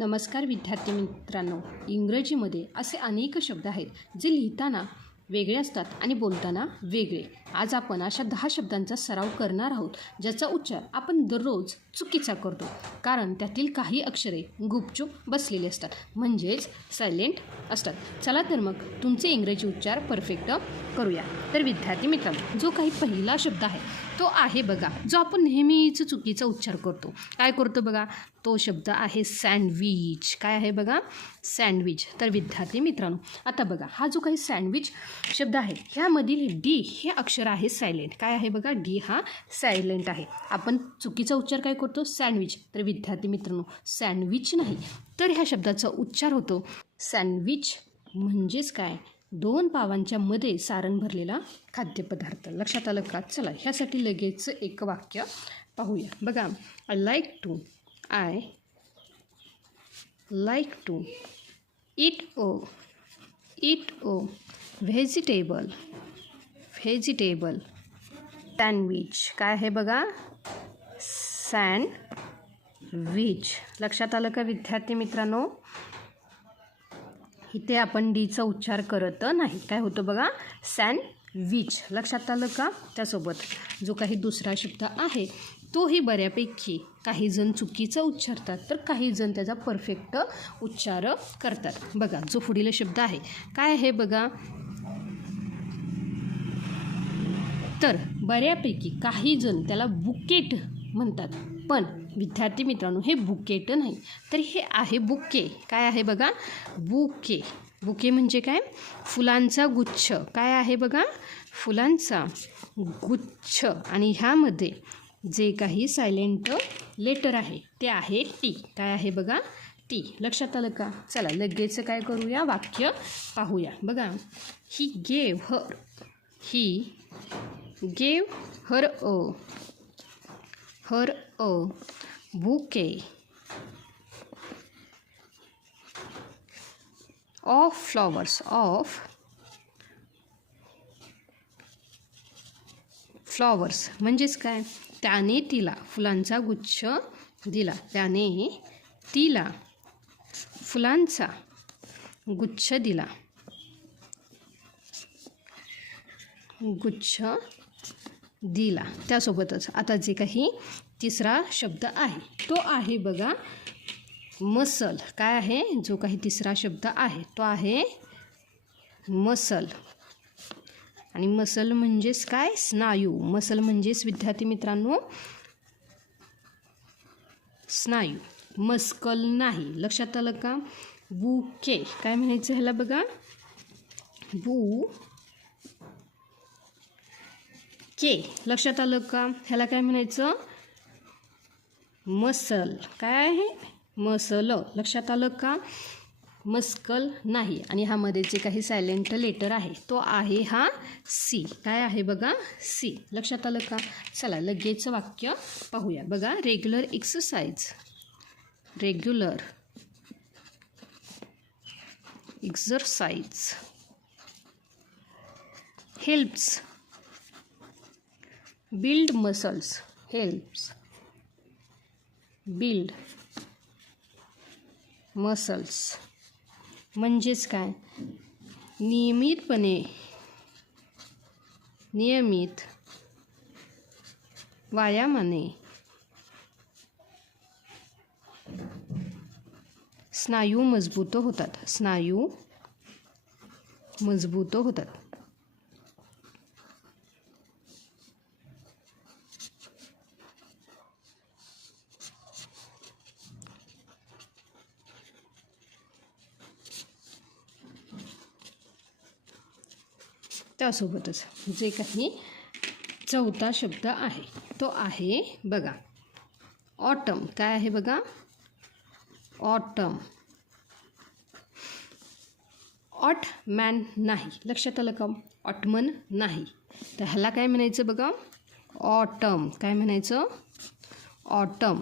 नमस्कार विद्यार्थी मित्रांनो, इंग्रजीमध्ये असे अनेक शब्द आहेत जे लिहिताना वेगळे असतात आणि बोलताना वेगळे. आज आपण अशा 10 शब्दांचा सराव करणार आहोत ज्याचा उच्चार आपण दररोज चुकीचा करतो, कारण त्यातील काही अक्षरे गुपचूप बसलेली असतात, म्हणजेच सायलेंट असतात. चला तर मग तुमचे इंग्रजी उच्चार परफेक्ट करूया. तर विद्यार्थी मित्रांनो, जो काही पहिला शब्द आहे तो आहे बघा, जो आपण नेहमीच चुकीचा उच्चार करतो. काय करतो बघा, तो शब्द आहे सँडविच. काय आहे बघा, सँडविच. तर विद्यार्थी मित्रांनो, आता बघा, हा जो काही सँडविच शब्द आहे ह्यामधील डी हे अक्षर आहे सायलेंट. काय आहे बघा, डी हा सायलेंट आहे. आपण चुकीचा उच्चार काय करतो, सँडविच. तर विद्यार्थी मित्रांनो, सँडविच नाही, तर ह्या शब्दाचा उच्चार होतो सँडविच. म्हणजेच काय, 2 पावांच्या मध्ये सारण भरलेला खाद्यपदार्थ. लक्षात आलं का? चला, ह्यासाठी लगेच एक वाक्य पाहूया. बघा, I like to eat a vegetable sandwich. काय आहे बघा, सँडविच. लक्षात आलं का विद्यार्थी मित्रांनो? इथे आपण डीचा उच्चार करत नाही. काय होतं बघा, सँडविच. लक्षात आलं का? त्यासोबत जो काही दुसरा शब्द आहे तोही बऱ्यापैकी काही जण चुकीचा उच्चारतात, तर काही जण त्याचा परफेक्ट उच्चार करतात. बघा, जो पुढील शब्द आहे काय आहे बघा, तर बऱ्यापैकी काही जण त्याला बुकेट म्हणतात, पण विद्यार्थी मित्रांनो, हे बुकेट नाही, तर हे आहे बुके. काय आहे बघा, बुके. बुके म्हणजे काय, फुलांचा गुच्छ. काय आहे बघा, फुलांचा गुच्छ. आणि ह्यामध्ये जे काही सायलेंट लेटर आहे ते आहे टी. काय आहे बघा, टी. लक्षात आलं का? चला लगेच काय करूया, वाक्य पाहूया. बघा, he gave her a bouquet of flowers. म्हणजेच काय, त्याने तिला फुलांचा गुच्छ दिला. त्याने तिला फुलांचा गुच्छ दिला. त्यासोबतच आता जे काही तिसरा शब्द आहे तो आहे बघा, मसल. काय आहे, जो काही तिसरा शब्द आहे तो आहे मसल. आणि मसल म्हणजेच काय, स्नायू. मसल म्हणजेच विद्यार्थी मित्रांनो स्नायू, मस्कल नाही. लक्षात आलं का? बुके. काय म्हणायचं ह्याला बघा, के. लक्षात आलं का? ह्याला काय म्हणायचं, मसल. काय आहे, मसल. लक्षात आलं का? मस्कल नाही. आणि ह्यामध्ये जे काही सायलेंट लेटर आहे तो आहे हा सी. काय आहे बघा, सी. लक्षात आलं का? चला लगेच वाक्य पाहूया. बघा, regular exercise helps build muscles. म्हणजेच काय, नियमित व्यायामाने स्नायू मजबूत होतात. त्यासोबतच जे काही चौथा शब्द आहे तो आहे बघा, ऑटम. काय आहे बघा, ऑटम. ऑटमॅन नाही. लक्षात आलं का? ऑटमन नाही, तर ह्याला काय म्हणायचं बघा, ऑटम. काय म्हणायचं, ऑटम.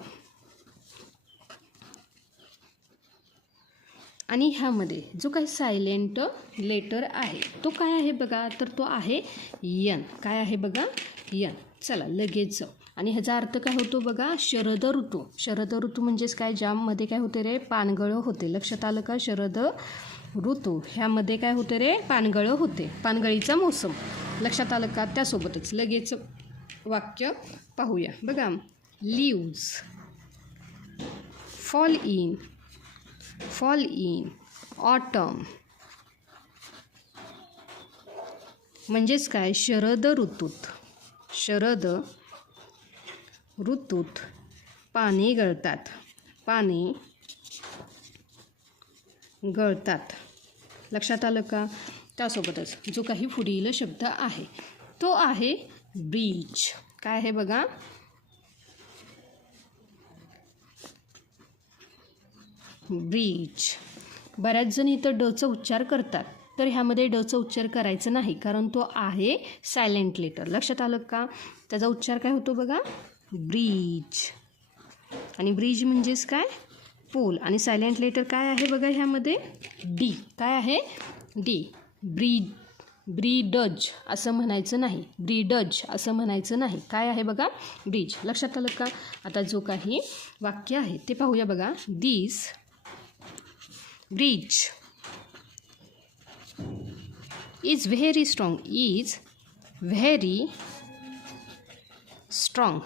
आणि ह्यामध्ये जो काही सायलेंट लेटर आहे तो काय आहे बघा, तर तो आहे यन. काय आहे बघा, यन. चला लगेच जाऊ. आणि ह्याचा अर्थ काय होतो बघा, शरद ऋतू. शरद ऋतू म्हणजेच काय, ज्यामध्ये काय होते रे, पानगळं होते. लक्षात आलं का, शरद ऋतू ह्यामध्ये काय होते रे, पानगळं होते, पानगळीचा मोसम. लक्षात आलं का. त्यासोबतच लगेच वाक्य पाहूया बघा. लीव्ज फॉल इन ऑटम म्हणजेच काय, शरद ऋतूत पाने गळतात. लक्षात आलं का. त्यासोबतच जो काही पुढील शब्द आहे तो आहे ब्रीच. काय आहे बघा, ब्रीच. बऱ्याच जण इथं डचा उच्चार करतात, तर ह्यामध्ये डचा उच्चार करायचा नाही, कारण तो आहे सायलेंट लेटर. लक्षात आलं का. त्याचा उच्चार काय होतो बघा, ब्रीज. आणि ब्रिज म्हणजेच काय, पूल. आणि सायलेंट लेटर काय आहे बघा ह्यामध्ये, डी. काय आहे, डी. ब्रीडज असं म्हणायचं नाही, ब्रीडज असं म्हणायचं नाही. काय आहे बघा, ब्रिज. लक्षात आलं का. आता जो काही वाक्य आहे ते पाहूया बघा. दिस ब्रिज इज व्हेरी स्ट्रॉंग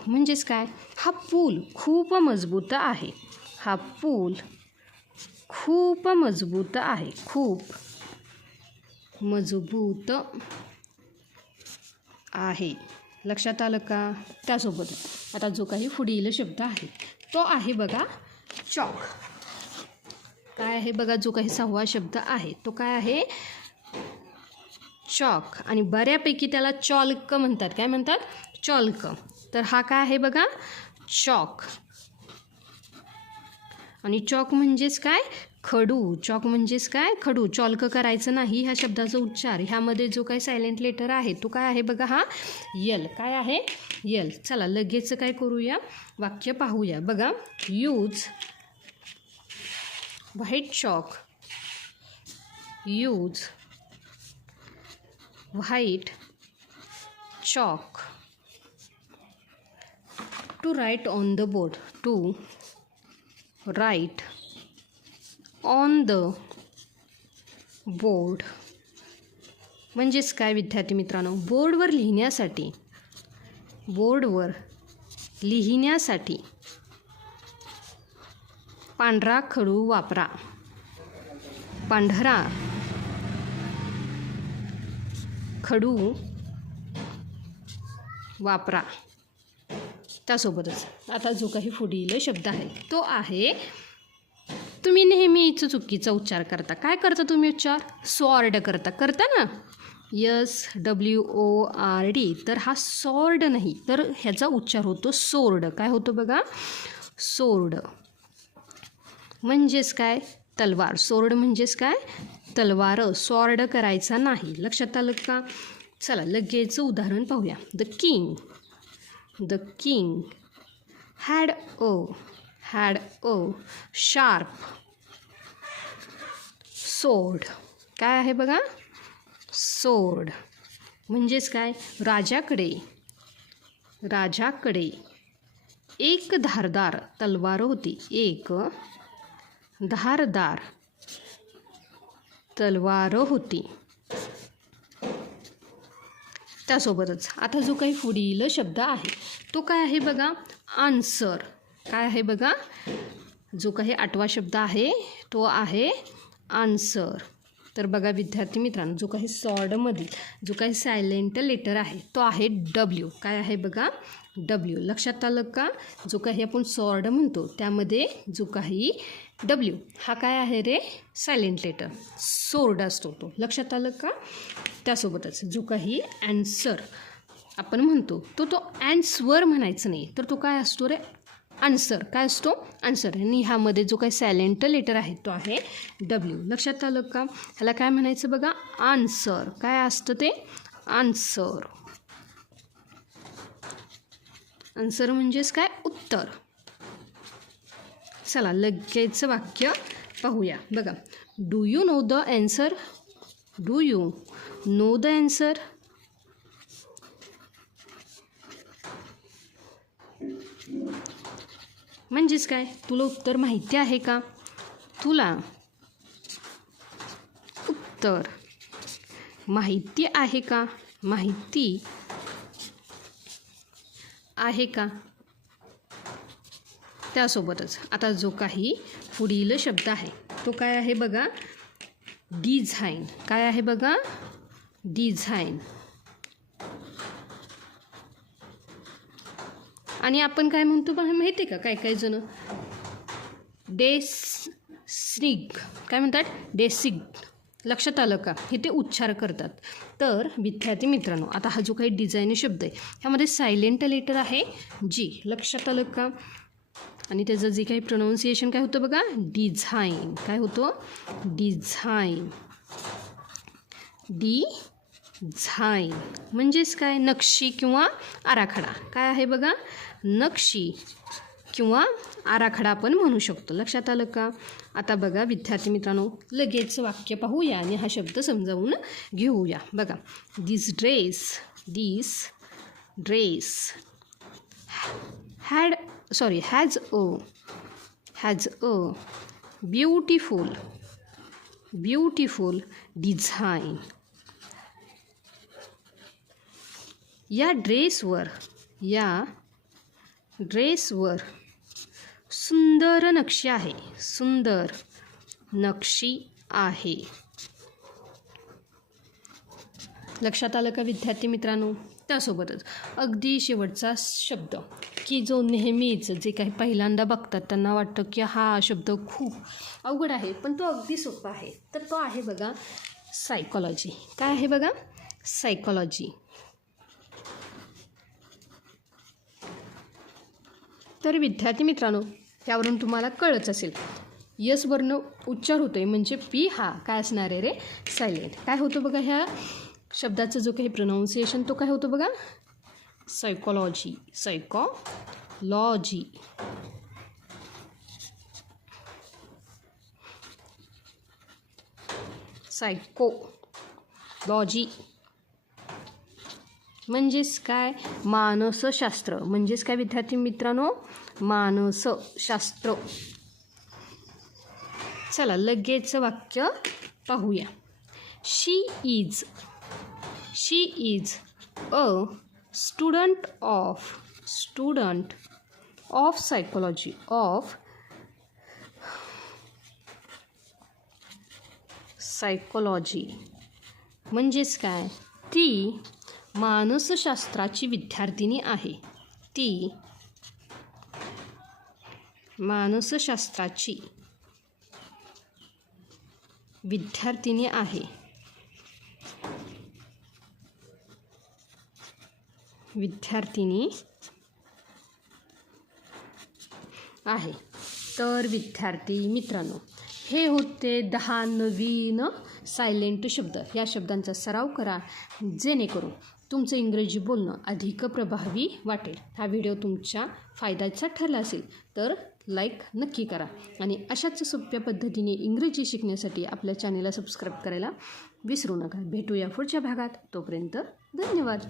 म्हणजेच काय, हा पूल खूप मजबूत आहे. हा पूल खूप मजबूत आहे, खूप मजबूत आहे. लक्षात आलं का. त्यासोबत आता जो काही पुढील शब्द आहे तो आहे बघा चॉक. काय आहे बघा, जो काही 6वा शब्द आहे तो काय आहे, चॉक. आणि बऱ्यापैकी त्याला चॉल्क म्हणतात. काय म्हणतात, चॉल्क. तर हा काय आहे बघा, चॉक. आणि चॉक म्हणजेच काय, खडू. चॉक म्हणजेच काय, खडू. चॉल्क करायचं नाही ह्या शब्दाचा उच्चार. ह्यामध्ये जो काही सायलेंट लेटर आहे तो काय आहे बघा, हा यल. काय आहे, यल. चला लगेच काय करूया, वाक्य पाहूया बघा. Use white chalk, use white chalk to write on the board, to write on the board म्हणजेच काय विद्यार्थी मित्रांनो, बोर्डवर लिहिण्यासाठी पांढरा खडू वापरा. पांढरा खडू वापरा. त्यासोबतच आता जो काही पुढील शब्द आहे तो आहे, तुम्ही नेहमीच चुकीचा उच्चार करता. काय करता तुम्ही उच्चार, सॉर्ड करता ना, SWORD. तर हा सॉर्ड नाही, तर ह्याचा उच्चार होतो सोर्ड. काय होतो बघा, सोर्ड म्हणजेच काय, तलवार. सोर्ड म्हणजेच काय, तलवार. सॉर्ड करायचा नाही. लक्षात आलं का. चला लगेच उदाहरण पाहूया. The king had a sharp sword. काय आहे बघा, सोर्ड म्हणजेच काय, राजाकडे एक धारदार तलवार होती. एक धारदार तलवार होती. त्यासोबतच आता जो काही पुढील शब्द आहे तो काय आहे बघा, आन्सर. काय आहे बघा, जो काही 8वा शब्द आहे तो आहे आन्सर. तर बघा विद्यार्थी मित्रांनो, जो काही सॉर्डमधील जो काही सायलेंट लेटर आहे तो आहे W. काय आहे बघा, W. लक्षात आलं का. जो काही आपण सॉर्ड म्हणतो त्यामध्ये जो काही W हा काय आहे रे, सायलेंट लेटर, सोर्ड असतो तो. लक्षात आलं का. त्यासोबतच जो काही ॲन्सर आपण म्हणतो तो ॲन्सवर म्हणायचं नाही, तर तो काय असतो रे, आन्सर. काय असतो, आन्सर. आणि ह्यामध्ये जो काही सायलेंट लेटर आहे तो आहे W. लक्षात आलं का. ह्याला काय म्हणायचं बघा, आन्सर. काय असतं ते, आन्सर. आन्सर म्हणजेच काय, उत्तर. चला लगेच वाक्य पाहूया बघा. Do you know the answer, do you know the answer. म्हणजेच काय, तुला उत्तर माहिती आहे का? तुला उत्तर माहिती आहे का? माहिती आहे का? त्यासोबतच आता जो काही पुढील शब्द आहे तो काय आहे बघा, डिझाईन. काय आहे बघा, डिझाईन. आणि आपण काय म्हणतो बघा माहिती आहे का, काय काय जण डेसिग काय म्हणतात, डेसिग. लक्षात आलं का, हे ते उच्चार करतात. तर विद्यार्थी मित्रांनो, आता हा जो काही डिझाईन शब्द आहे ह्यामध्ये सायलेंट लेटर आहे जी. लक्षात आलं का? आणि त्याचं जे काही प्रोनाऊन्सिएशन काय होतं बघा, डिझाईन. काय होतं, डिझाईन. डिझाईन म्हणजेच काय, नक्षी किंवा आराखडा. काय आहे बघा, नक्षी किंवा आराखडा आपण म्हणू शकतो. लक्षात आलं का? आता बघा विद्यार्थी मित्रांनो, लगेच वाक्य पाहूया आणि हा शब्द समजावून घेऊया. बघा, this dress has a beautiful design. या ड्रेसवर सुंदर नक्षी आहे. सुंदर नक्षी आहे. लक्षात आलं का विद्यार्थी मित्रांनो? त्यासोबतच अगदी शेवटचा शब्द की जो नेहमीच जे काही पहिल्यांदा बघतात त्यांना वाटतं की हा शब्द खूप अवघड आहे, पण तो अगदी सोपा आहे. तर तो आहे बघा सायकॉलॉजी. काय आहे बघा, सायकॉलॉजी. तर विद्यार्थी मित्रांनो, त्यावरून तुम्हाला कळच असेल, यस वर्ण उच्चार होतोय म्हणजे पी हा काय असणार आहे रे, सायलेंट. काय होतं बघा ह्या शब्दाचं जो काही प्रोनाऊन्सिएशन तो काय होतं बघा, सायकॉलॉजी. सायकॉलॉजी. सायकोलॉजी म्हणजेच काय, मानसशास्त्र. म्हणजेच काय विद्यार्थी मित्रांनो, मानसशास्त्र. चला लगेच वाक्य पाहूया. She is a student of psychology. म्हणजेच काय, ती मानसशास्त्राची विद्यार्थिनी आहे. ती मानसशास्त्राची विद्यार्थिनी आहे. तर विद्यार्थी मित्रांनो, हे होते 10 नवीन सायलेंट शब्द. या शब्दांचा सराव करा जेणेकरून तुमचं इंग्रजी बोलणं अधिक प्रभावी वाटेल. हा व्हिडिओ तुमच्या फायद्याचा ठरला असेल तर लाईक नक्की करा आणि अशाच सोप्या पद्धतीने इंग्रजी शिकण्यासाठी आपल्या चॅनेलला सबस्क्राईब करायला विसरू नका. भेटूया पुढच्या भागात. तोपर्यंत धन्यवाद.